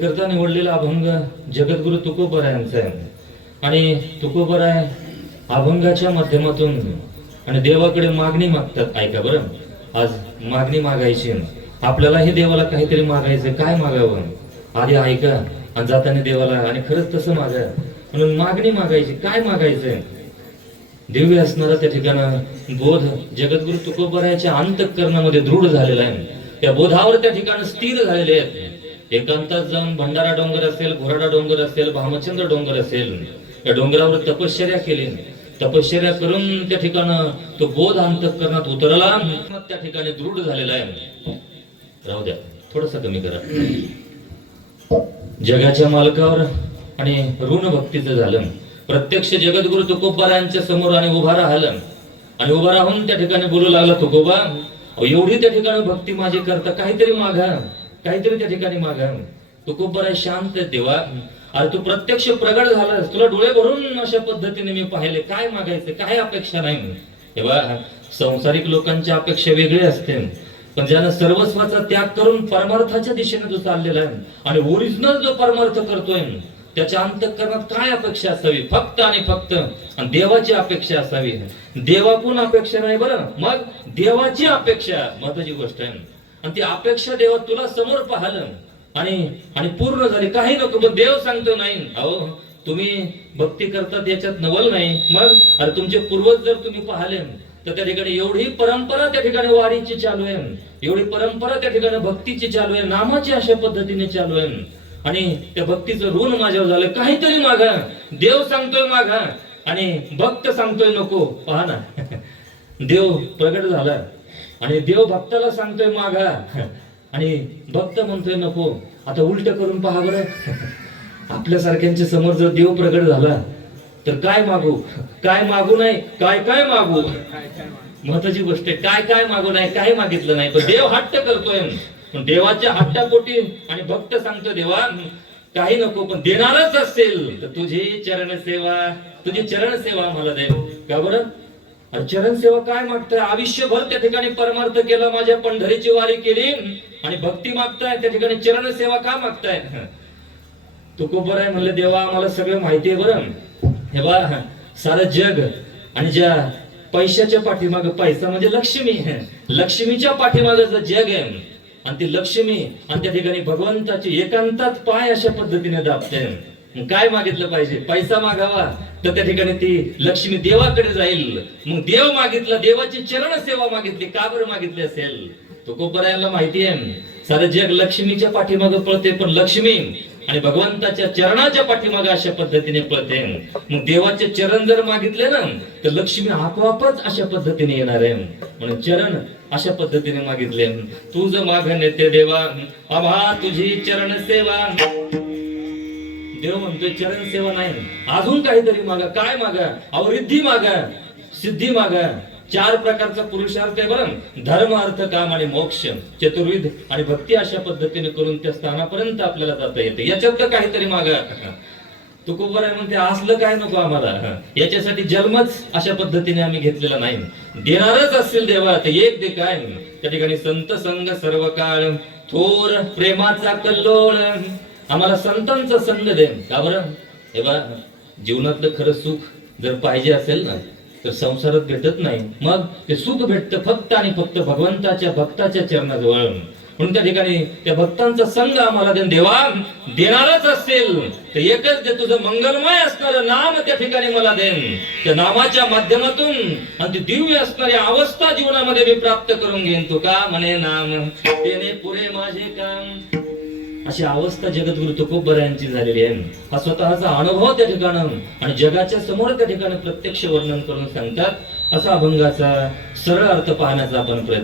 करता निवडलेला अभंग जगद्गुरु तुकोबरायांचा आहे आणि तुकोबराय अभंगाच्या माध्यमातून आणि देवाकडे मागणी मागतात. ऐका बरं, आज मागणी मागायची, आपल्यालाही देवाला काहीतरी मागायचं. काय मागावं आधी ऐका आणि जाताना देवाला आणि खरंच तसं मागा. म्हणून मागणी मागायची. काय मागायचंय? दिव्य असणारा त्या ठिकाणं बोध जगद्गुरु तुकोबरायाच्या अंतःकरणामध्ये दृढ झालेला आहे. त्या बोधावर त्या ठिकाणी स्थिर झालेले आहेत. एकांतात जाऊन भंडारा डोंगर असेल, घोराडा डोंगर असेल, भामचंद्र डोंगर असेल, या डोंगरावर तपश्चर्या केली. तपश्चर्या करून त्या ठिकाणं तो बोध अंतःकरणात उतरला, त्या ठिकाणी दृढ झालेला आहे. राहू द्या, थोडस कमी करा. जगाच्या मालकावर आणि ऋण भक्तीचं झालं. प्रत्यक्ष जगद्गुरु तुकोबरायांच्या समोर आणि उभा राहिलं आणि उभा राहून त्या ठिकाणी बोलू लागला, तुकोबा एवढी त्या ठिकाणी भक्ती माझी करता, काहीतरी मागा, काहीतरी त्या ठिकाणी मागा. तुकोबराय शांत देवा, अरे तू प्रत्यक्ष प्रगट झालास, तुला डोळे भरून अशा पद्धतीने मी पाहिले. काय मागायचं? काय अपेक्षा नाही. तेव्हा संसारिक लोकांच्या अपेक्षा वेगळी असते, पण ज्यानं सर्वस्वाचा त्याग करून परमार्थाच्या दिशेने जो चाललेला आहे आणि ओरिजिनल जो परमार्थ करतोय, त्याच्या अंतःकरणात काय अपेक्षा असावी? फक्त आणि फक्त आणि देवाची अपेक्षा असावी. देवाकडून अपेक्षा नाही बरं, मग देवाची अपेक्षा महत्वाची गोष्ट आहे. आणि ती अपेक्षा देवा तुला समोर पाहिलं आणि पूर्ण झाली. काही नको, पण देव सांगतो नाही. अहो तुम्ही भक्ती करतात याच्यात नवल नाही. मग अरे तुमचे पूर्वज जर तुम्ही पाहिले तर त्या ठिकाणी एवढी परंपरा त्या ठिकाणी वारीची चालू आहे, एवढी परंपरा त्या ठिकाणी भक्तीची चालू आहे, नामाची अशा पद्धतीने चालू आहे. आणि त्या भक्तीचं ऋण माझ्यावर झालं. काहीतरी मागा. देव सांगतोय मागा आणि भक्त सांगतोय नको. पहा ना, देव प्रगट झाला आणि देव भक्ताला सांगतोय मागा आणि भक्त म्हणतोय नको. आता उलट करून पहा बरं, आपल्यासारख्यांच्या समोर जर देव प्रगट झाला तर काय मागू, काय मागू नाही, काय काय मागू. महत्वाची गोष्ट आहे, काय काय मागू नाही, काय मागितलं नाही, पण देव हट्ट करतोय. पण देवाच्या हट्टापोटी आणि भक्त सांगतोय देवा काही नको, पण देणारच असेल तर तुझी चरण सेवा, तुझी चरण सेवा मला दे. का बरं? चरण सेवा काय मागताय? आयुष्यभर त्या ठिकाणी परमार्थ केला, माझ्या पंढरीची वारी केली आणि भक्ती मागताय, त्या ठिकाणी चरण सेवा का मागताय? तुकोबराय म्हणले, देवा आम्हाला सगळं माहिती आहे बरं. हे बा सारं जग आणि ज्या पैशाच्या पाठीमाग, पैसा म्हणजे लक्ष्मी, लक्ष्मीच्या पाठीमागचं जग आहे आणि ती लक्ष्मी आणि त्या ठिकाणी भगवंताची एकांतात पाय अशा पद्धतीने दाबते. काय मागितलं पाहिजे? पैसा मागावा तर त्या ठिकाणी ती लक्ष्मी देवाकडे जाईल. मग देव मागितला, देवाची चरण सेवा मागितली. का बरं मागितली असेल? तुकोबरायाला माहिती आहे सारं जग लक्ष्मीच्या पाठीमागे पळते, पण लक्ष्मी आणि भगवंताच्या चरणाच्या पाठीमागे अशा पद्धतीने पळते. मग देवाचे चरण जर मागितले ना तर लक्ष्मी आपोआपच अशा पद्धतीने येणार आहे. म्हणून चरण अशा पद्धतीने मागितले. तुझ माग नेते देवा, आभा तुझी चरण सेवा. देव म्हणतोय चरण सेवा नाही, अजून काहीतरी मागा. काय मागा? अवरिद्धी मागा, सिद्धी मागा. 4 प्रकारचा पुरुषार्थ आहे बरं, धर्म अर्थ काम आणि मोक्ष, चतुर्विध आणि भक्ती अशा पद्धतीने करून त्या स्थानापर्यंत आपल्याला जाता येते. याच्यात काहीतरी मागा. तुकोबराय म्हणते असलं काय नको आम्हाला, याच्यासाठी जन्मच अशा पद्धतीने आम्ही घेतलेला नाही. देणारच असेल देवा तर एक दे. काय? त्या ठिकाणी संत संग सर्व काळ, थोर प्रेमाचा कल्लोळ. आम्हाला संतांचा संग दे. का बरं? हे बा जीवनातलं खरं सुख जर पाहिजे असेल ना तर संसारात भेटत नाही. मग ते सुख भेटतं फक्त आणि फक्त भगवंताच्या भक्ताच्या चरणाजवळ. म्हणून त्या ठिकाणी त्या भक्तांचा संघ आम्हाला दे. देवा देणारच असेल तर एकच दे, तुझं मंगलमय असणारं नाम त्या ठिकाणी मला दे. त्या नामाच्या माध्यमातून आणि ती दिव्य असणारी अवस्था जीवनामध्ये मी प्राप्त करून घेईन. तू का म्हणे नाम तेने पुरे माझे काम. अशी अवस्था जगद्गुरु तुकोबरायांची झालेली आहे. हा स्वतःचा अनुभव त्या ठिकाणी आणि जगाच्या समोर त्या ठिकाणी प्रत्यक्ष वर्णन करून सांगतात. असा अभंगाचा सरळ अर्थ पाहण्याचा आपण प्रयत्न